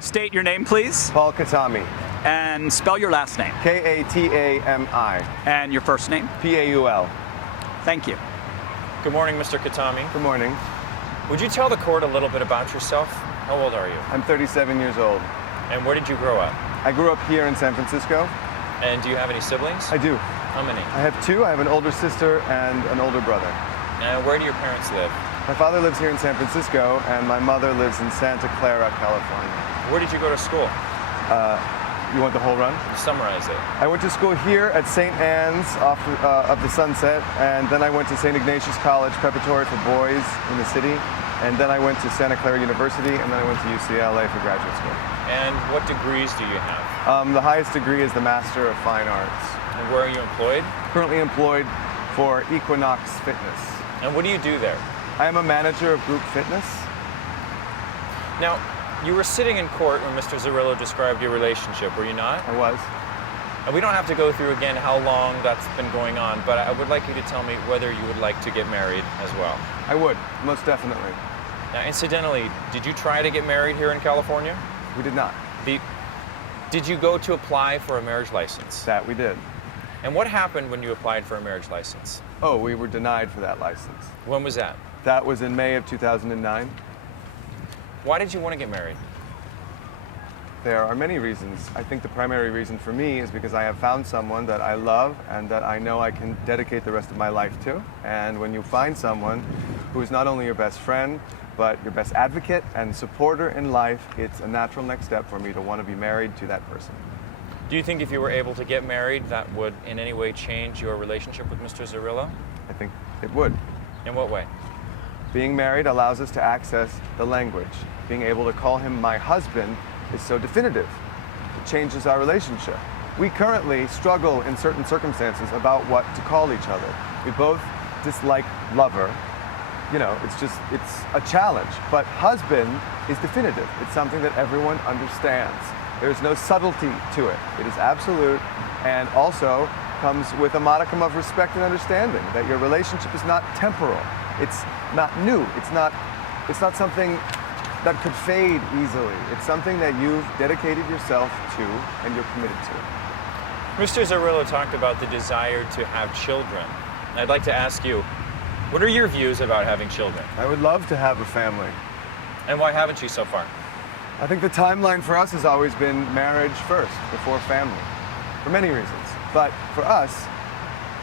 State your name, please, Paul Katami. and spell your last name. Katami. And your first name. Paul. Thank you. Good morning, Mr. Katami. Good morning. Would you tell the court a little bit about yourself? How old are you? I'm 37 years old. And where did you grow up? I grew up here in San Francisco. And do you have any siblings? I do. How many? I have two. I have an older sister and an older brother. And where do your parents live? My father lives here in San Francisco, and my mother lives in Santa Clara, California. Where did you go to school? You want the whole run? Summarize it. I went to school here at St. Anne's off of the Sunset, and then I went to St. Ignatius College Preparatory for Boys in the city, and then I went to Santa Clara University, and then I went to UCLA for graduate school. And what degrees do you have? The highest degree is the Master of Fine Arts. And where are you employed? Currently employed for Equinox Fitness. And what do you do there? I am a manager of group fitness. Now, you were sitting in court when Mr. Zerillo described your relationship, were you not? I was. And we don't have to go through again how long that's been going on, but I would like you to tell me whether you would like to get married as well. I would, most definitely. Now, incidentally, did you try to get married here in California? We did not. Did you go to apply for a marriage license? That we did. And what happened when you applied for a marriage license? Oh, we were denied for that license. When was that? That was in May of 2009. Why did you want to get married? There are many reasons. I think the primary reason for me is because I have found someone that I love and that I know I can dedicate the rest of my life to. And when you find someone who is not only your best friend, but your best advocate and supporter in life, it's a natural next step for me to want to be married to that person. Do you think if you were able to get married, that would in any way change your relationship with Mr. Zerillo? I think it would. In what way? Being married allows us to access the language. Being able to call him my husband is so definitive. It changes our relationship. We currently struggle in certain circumstances about what to call each other. We both dislike lover. You know, it's a challenge. But husband is definitive. It's something that everyone understands. There's no subtlety to it. It is absolute, and also comes with a modicum of respect and understanding that your relationship is not temporal. It's not new. It's not something that could fade easily. It's something that you've dedicated yourself to and you're committed to. Mr. Zerillo talked about the desire to have children. I'd like to ask you, what are your views about having children? I would love to have a family. And why haven't you so far? I think the timeline for us has always been marriage first, before family, for many reasons. But for us,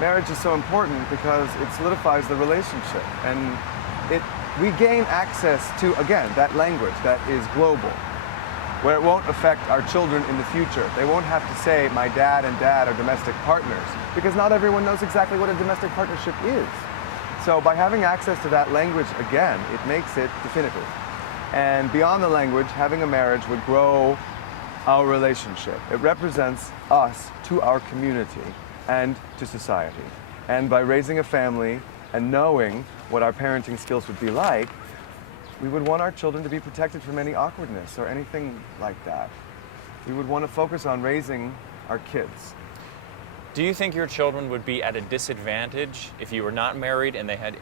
marriage is so important because it solidifies the relationship, and we gain access to, again, that language that is global, where it won't affect our children in the future. They won't have to say, my dad and dad are domestic partners, because not everyone knows exactly what a domestic partnership is. So by having access to that language, again, it makes it definitive. And beyond the language, having a marriage would grow our relationship. It represents us to our community and to society. And by raising a family and knowing what our parenting skills would be like, we would want our children to be protected from any awkwardness or anything like that. We would want to focus on raising our kids. Do you think your children would be at a disadvantage if you were not married and they had...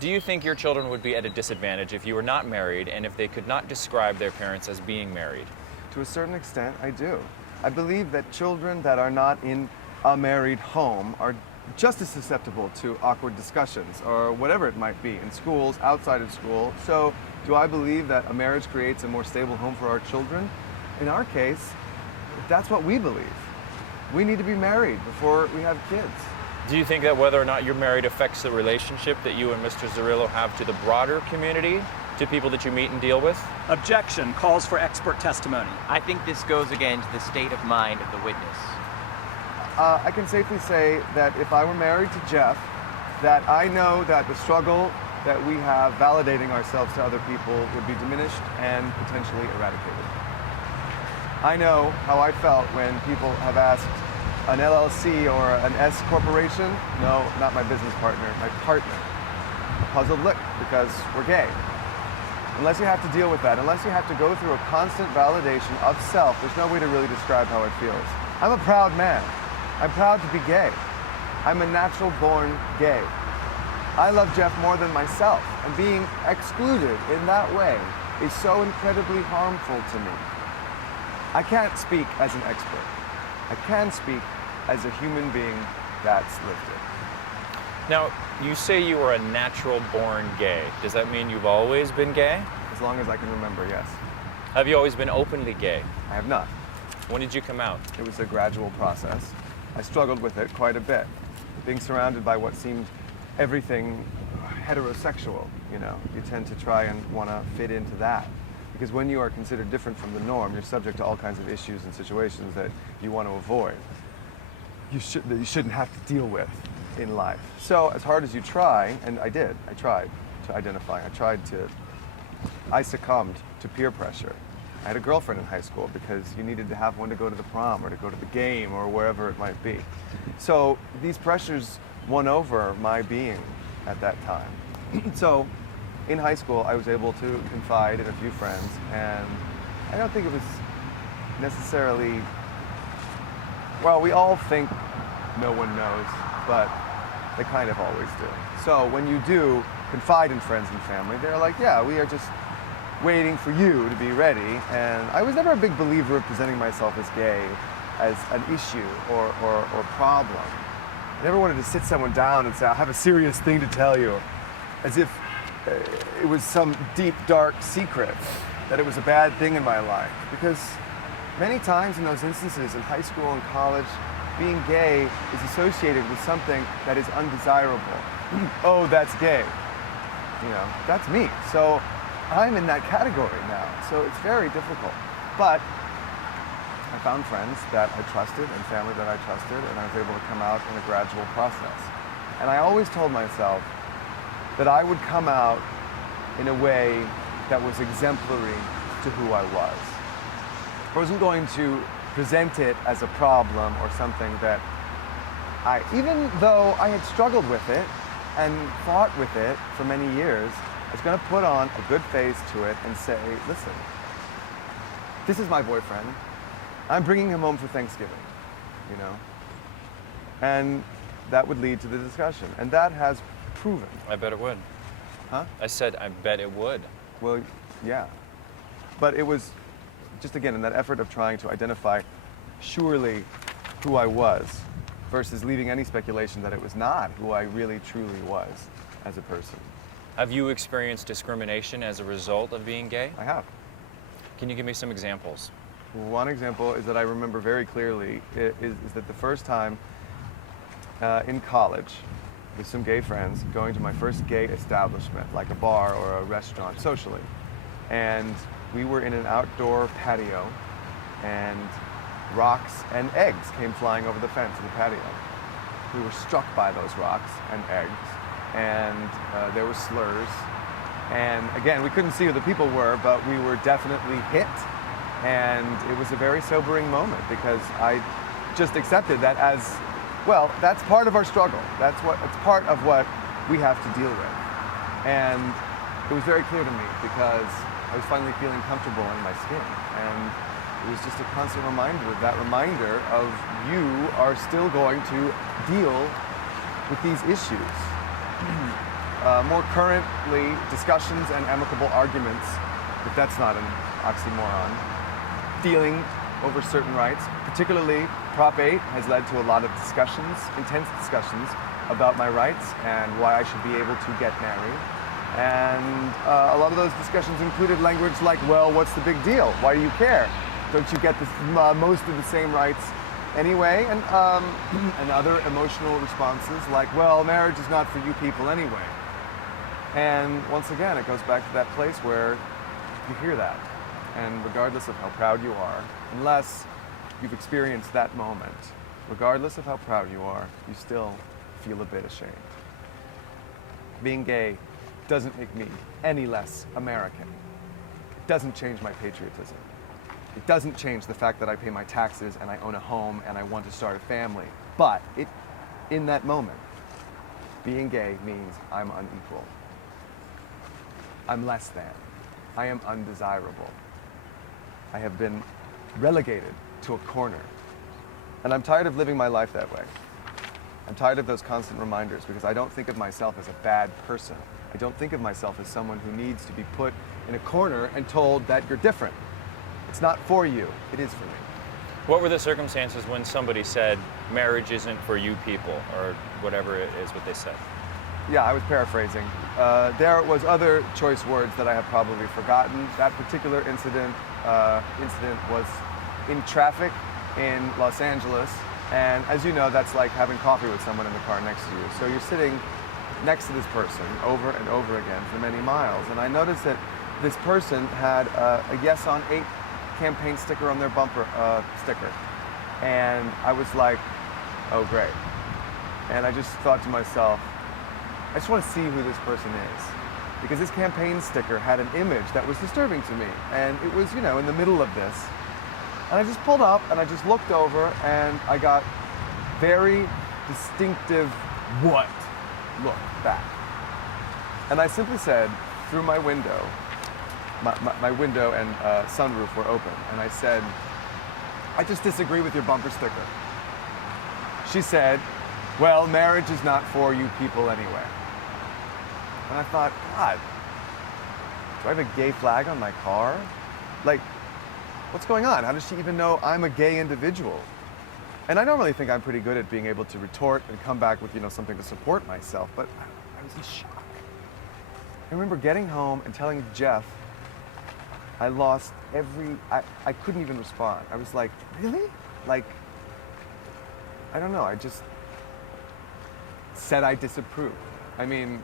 Do you think your children would be at a disadvantage if you were not married and if they could not describe their parents as being married? To a certain extent, I do. I believe that children that are not in a married home are just as susceptible to awkward discussions or whatever it might be in schools, outside of school. So do I believe that a marriage creates a more stable home for our children? In our case, that's what we believe. We need to be married before we have kids. Do you think that whether or not you're married affects the relationship that you and Mr. Zerillo have to the broader community, to people that you meet and deal with? Objection. Calls for expert testimony. I think this goes against the state of mind of the witness. I can safely say that if I were married to Jeff, that I know that the struggle that we have validating ourselves to other people would be diminished and potentially eradicated. I know how I felt when people have asked an LLC or an S corporation, no, not my business partner, my partner, a puzzled look because we're gay. Unless you have to deal with that, unless you have to go through a constant validation of self, there's no way to really describe how it feels. I'm a proud man. I'm proud to be gay. I'm a natural-born gay. I love Jeff more than myself, and being excluded in that way is so incredibly harmful to me. I can't speak as an expert. I can speak as a human being that's lived it. Now, you say you were a natural-born gay. Does that mean you've always been gay? As long as I can remember, yes. Have you always been openly gay? I have not. When did you come out? It was a gradual process. I struggled with it quite a bit. Being surrounded by what seemed everything heterosexual, you know, you tend to try and want to fit into that. Because when you are considered different from the norm, you're subject to all kinds of issues and situations that you want to avoid. That you shouldn't have to deal with in life. So as hard as you try, and I did, I tried to identify. I succumbed to peer pressure. I had a girlfriend in high school because you needed to have one to go to the prom or to go to the game or wherever it might be. So these pressures won over my being at that time. So in high school, I was able to confide in a few friends, and I don't think it was necessarily, well, we all think no one knows, but they kind of always do. So when you do confide in friends and family, they're like, yeah, we are just waiting for you to be ready. And I was never a big believer of presenting myself as gay as an issue or problem. I never wanted to sit someone down and say, I have a serious thing to tell you, as if it was some deep, dark secret, that it was a bad thing in my life. Because many times in those instances in high school and college, being gay is associated with something that is undesirable. Oh, that's gay. You know, that's me. So I'm in that category now. So it's very difficult. But I found friends that I trusted and family that I trusted, and I was able to come out in a gradual process. And I always told myself that I would come out in a way that was exemplary to who I was. I wasn't going to present it as a problem or something that even though I had struggled with it and fought with it for many years, I was going to put on a good face to it and say, listen, this is my boyfriend. I'm bringing him home for Thanksgiving, you know? And that would lead to the discussion. And that has proven. I bet it would. Huh? I said, I bet it would. Well, yeah. But it was just, again, in that effort of trying to identify surely who I was versus leaving any speculation that it was not who I really truly was as a person. Have you experienced discrimination as a result of being gay? I have. Can you give me some examples? One example is that I remember very clearly is that the first time in college with some gay friends going to my first gay establishment, like a bar or a restaurant, socially. And we were in an outdoor patio, and rocks and eggs came flying over the fence of the patio. We were struck by those rocks and eggs, and there were slurs. And again, we couldn't see who the people were, but we were definitely hit. And it was a very sobering moment because I just accepted that as, well, that's part of our struggle. It's part of what we have to deal with. And it was very clear to me because I was finally feeling comfortable in my skin. And it was just a constant reminder of you are still going to deal with these issues. More currently, discussions and amicable arguments, if that's not an oxymoron, dealing over certain rights, particularly Prop 8 has led to a lot of discussions, intense discussions about my rights and why I should be able to get married. And a lot of those discussions included language like, well, what's the big deal? Why do you care? Don't you get most of the same rights anyway? And other emotional responses like, well, marriage is not for you people anyway. And once again, it goes back to that place where you hear that. And regardless of how proud you are, unless you've experienced that moment, regardless of how proud you are, you still feel a bit ashamed. Being gay doesn't make me any less American. It doesn't change my patriotism. It doesn't change the fact that I pay my taxes and I own a home and I want to start a family. But in that moment, being gay means I'm unequal. I'm less than. I am undesirable. I have been relegated to a corner. And I'm tired of living my life that way. I'm tired of those constant reminders because I don't think of myself as a bad person. I don't think of myself as someone who needs to be put in a corner and told that you're different. It's not for you, it is for me. What were the circumstances when somebody said marriage isn't for you people, or whatever it is what they said? Yeah, I was paraphrasing. There was other choice words that I have probably forgotten. That particular incident was in traffic in Los Angeles, and as you know, that's like having coffee with someone in the car next to you. So you're sitting next to this person over and over again for many miles, and I noticed that this person had a Yes on 8 campaign sticker on their bumper sticker, and I was like, oh great. And I just thought to myself, I just want to see who this person is, because this campaign sticker had an image that was disturbing to me, and it was, you know, in the middle of this. And I just pulled up and I just looked over, and I got very distinctive what look back. And I simply said, through my window, my window and sunroof were open, and I said, I just disagree with your bumper sticker. She said, well, marriage is not for you people anyway. And I thought, God, do I have a gay flag on my car? Like, what's going on? How does she even know I'm a gay individual? And I normally think I'm pretty good at being able to retort and come back with, you know, something to support myself, but I was in shock. I remember getting home and telling Jeff I lost I couldn't even respond. I was like, really? Like, I don't know, I just said I disapprove. I mean,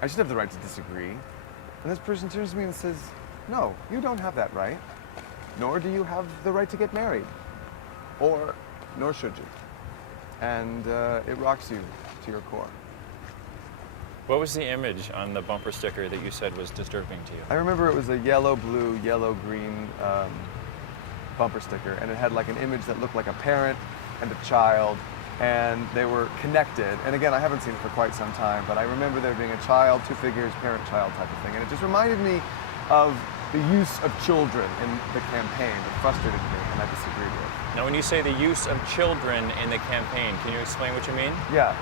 I should have the right to disagree. And this person turns to me and says, no, you don't have that right, nor do you have the right to get married, or nor should you. And it rocks you to your core. What was the image on the bumper sticker that you said was disturbing to you? I remember it was a yellow-blue, yellow-green bumper sticker, and it had like an image that looked like a parent and a child, and they were connected. And again, I haven't seen it for quite some time, but I remember there being a child, two figures, parent-child type of thing, and it just reminded me of the use of children in the campaign that frustrated me and I disagreed with. Now, when you say the use of children in the campaign, can you explain what you mean? Yeah.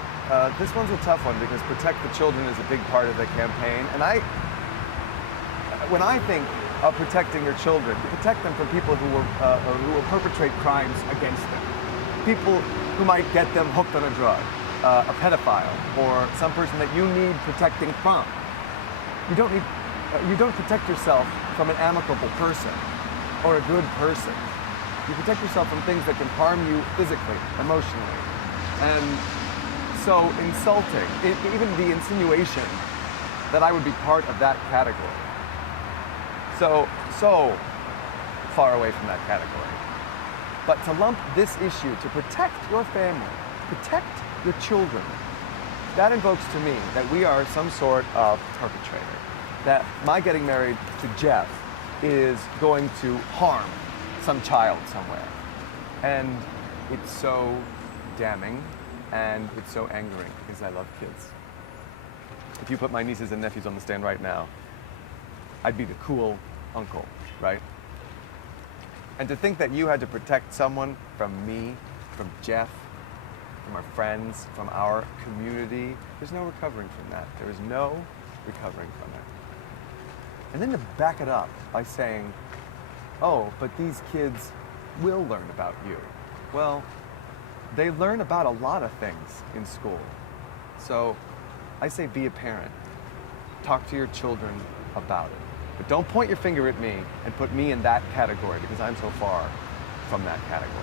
This one's a tough one because protect the children is a big part of the campaign. And when I think of protecting your children, you protect them from people who will perpetrate crimes against them. People who might get them hooked on a drug, a pedophile, or some person that you need protecting from. You don't protect yourself from an amicable person or a good person. You protect yourself from things that can harm you physically, emotionally. And so insulting, even the insinuation that I would be part of that category. So far away from that category. But to lump this issue to protect your family, protect your children, that invokes to me that we are some sort of perpetrator. That my getting married to Jeff is going to harm some child somewhere. And it's so damning. And it's so angering because I love kids. If you put my nieces and nephews on the stand right now, I'd be the cool uncle, right? And to think that you had to protect someone from me, from Jeff, from our friends, from our community, there's no recovering from that. There is no recovering from it. And then to back it up by saying, oh, but these kids will learn about you. Well, they learn about a lot of things in school. So I say be a parent. Talk to your children about it. But don't point your finger at me and put me in that category because I'm so far from that category.